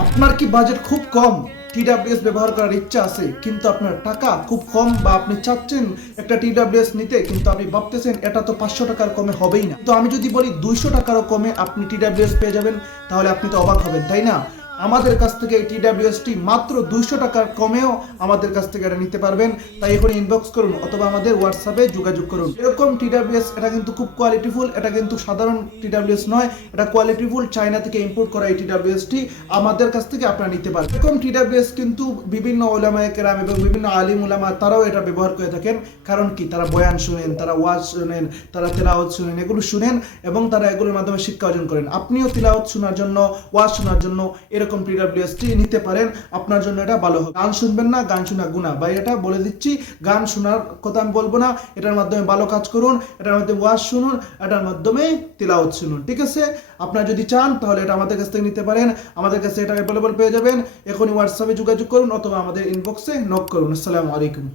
আপনার কি বাজেট খুব কম, টিডাব্লিউএস ব্যবহার করার ইচ্ছা আছে কিন্তু আপনার টাকা খুব কম, বা আপনি চাচ্ছেন একটা টিডাব্লিউএস নিতে কিন্তু আপনি ভাবতেছেন এটা তো 500 টাকার কমে হবেই না। তো আমি যদি বলি 200 টাকারও কমে আপনি টিডাব্লিউএস পেয়ে যাবেন, তাহলে আপনি তো অবাক হবেন, তাই না? আমাদের কাছ থেকে এই টিডাব্লিউএসটি মাত্র 200 টাকার কমেও আমাদের কাছ থেকে এটা নিতে পারবেন। তাই এখন ইনবক্স করুন অথবা আমাদের হোয়াটসঅ্যাপে যোগাযোগ করুন। এরকম টিডাব্লিউএস এটা কিন্তু খুব কোয়ালিটিফুল, এটা কিন্তু সাধারণ টিডাব্লিউএস নয়, এটা কোয়ালিটিফুল চায়না থেকে ইম্পোর্ট করা এই টিডাব্লিউএসটি আমাদের কাছ থেকে আপনারা নিতে পারবেন। এরকম টিডাব্লিউএস কিন্তু বিভিন্ন ওলামায়ে কেরাম এবং বিভিন্ন আলিম উলামা তারাও এটা ব্যবহার করে থাকেন। কারণ কি, তারা বয়ান শুনেন, তারা ওয়াজ শুনেন, তারা তেলাওয়াত শুনেন, এগুলো শুনেন এবং তারা এগুলোর মাধ্যমে শিক্ষা অর্জন করেন। আপনিও তেলাওয়াত শোনার জন্য, ওয়াজ শোনার জন্য এরকম টিডাব্লিউএসটি নিতে পারেন, আপনার জন্য এটা ভালো হবে। গান শুনবেন না, গান শোনা গুনাহ, ভাই এটা বলে দিচ্ছি। গান শোনার কথা আমি বলবো না, এটার মাধ্যমে ভালো কাজ করুন, এটার মাধ্যমে ওয়াজ শুনুন, এটার মাধ্যমে তিলাওয়াত শুনুন, ঠিক আছে? আপনারা যদি চান তাহলে এটা আমাদের কাছ থেকে নিতে পারেন, আমাদের কাছে এটা অ্যাভেলেবল পেয়ে যাবেন। এখনই হোয়াটসঅ্যাপে যোগাযোগ করুন অথবা আমাদের ইনবক্সে নক করুন। আসসালামু আলাইকুম।